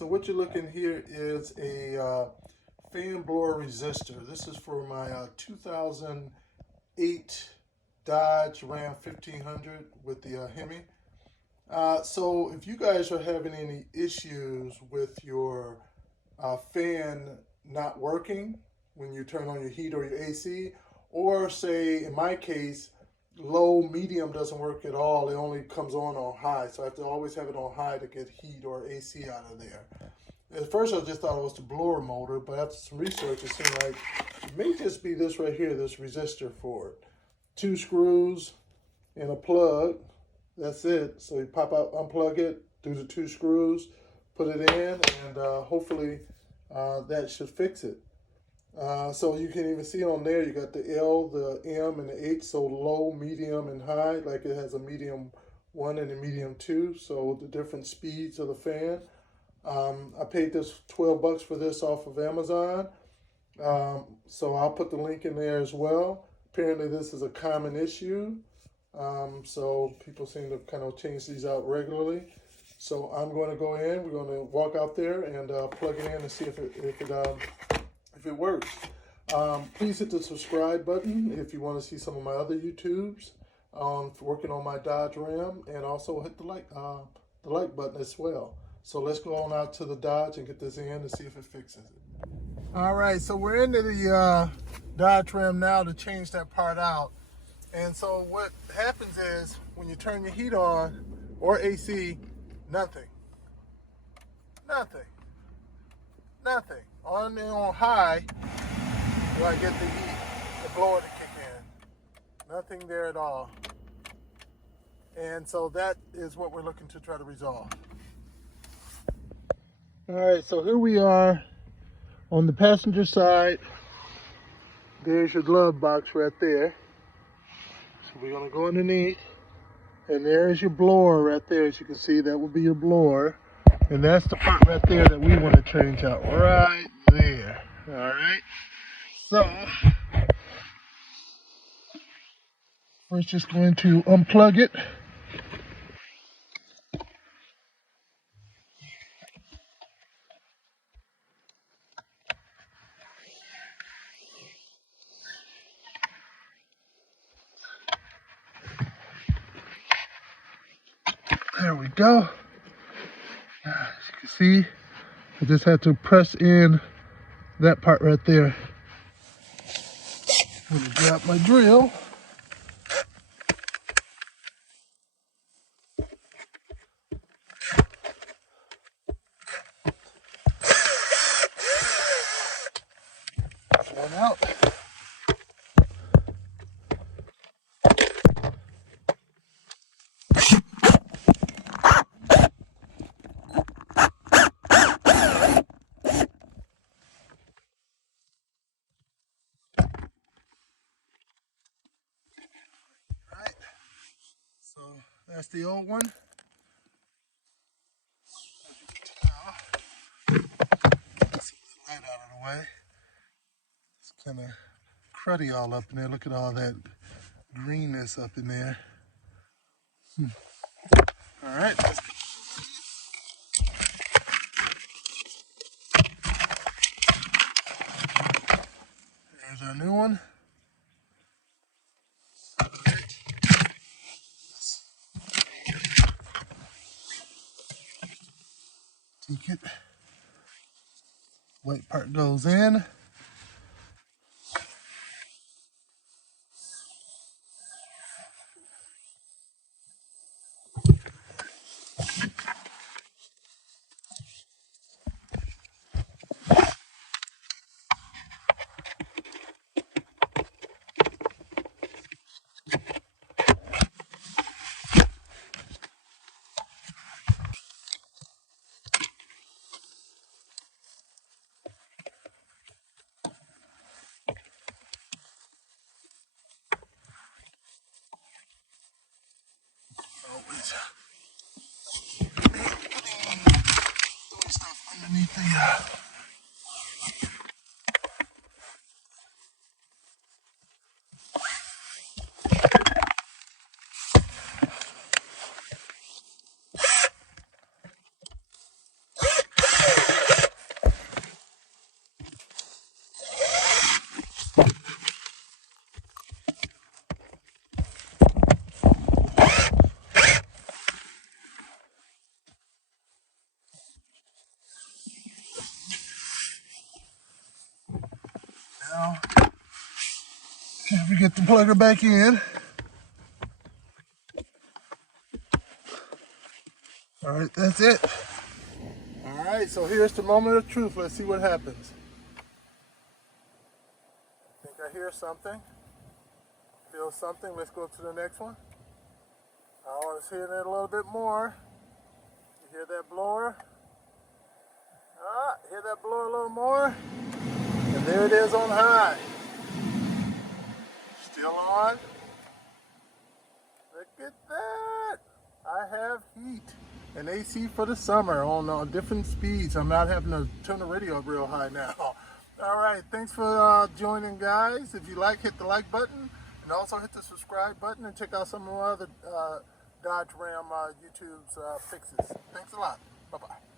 So what you're looking here is a fan blower resistor. This is for my 2008 Dodge Ram 1500 with the Hemi. So if you guys are having any issues with your fan not working when you turn on your heat or your AC, or say in my case, low medium doesn't work at all, it only comes on high, so I have to always have it on high to get heat or AC out of there. At first I just thought it was the blower motor, but after some research it seemed like it may just be this right here, this resistor for it. Two screws and a plug, that's it. So you pop out, unplug it, do the two screws, put it in, and hopefully that should fix it. So you can even see on there, you got the L, the M, and the H, so low, medium, and high, like it has a medium 1 and a medium 2, so the different speeds of the fan. I paid this 12 bucks for this off of Amazon, so I'll put the link in there as well. Apparently this is a common issue, so people seem to kind of change these out regularly. So I'm going to go in, we're going to walk out there and plug it in and see if it works. Please hit the subscribe button if you want to see some of my other YouTubes working on my Dodge Ram, and also hit the like button as well. So let's go on out to the Dodge and get this in and see if it fixes it. All right, so we're into the Dodge Ram now to change that part out. And so what happens is when you turn your heat on or AC, nothing. On and on high, do I get the heat, the blower to kick in. Nothing there at all. And so that is what we're looking to try to resolve. All right, so here we are on the passenger side. There's your glove box right there. So we're gonna go underneath, and there's your blower right there. As you can see, that will be your blower. And that's the part right there that we want to change out right there. All right. So first, just going to unplug it. There we go. As you can see, I just had to press in that part right there. I'm gonna grab my drill. One out. Right. So that's the old one. Let's get the light out of the way. It's kind of cruddy all up in there. Look at all that greenness up in there. All right. There's our new one. Take it. White part goes in. Now, can't forget to plug her back in. All right, that's it. All right, so here's the moment of truth. Let's see what happens. I think I hear something. Feel something. Let's go to the next one. I want to hear that a little bit more. You hear that blower? Hear that blower a little more? And there it is on high. Still on. Look at that. I have heat. And AC for the summer on different speeds. I'm not having to turn the radio up real high now. All right, thanks for joining, guys. If you like, hit the like button. And also hit the subscribe button and check out some of my other Dodge Ram YouTube's fixes. Thanks a lot. Bye-bye.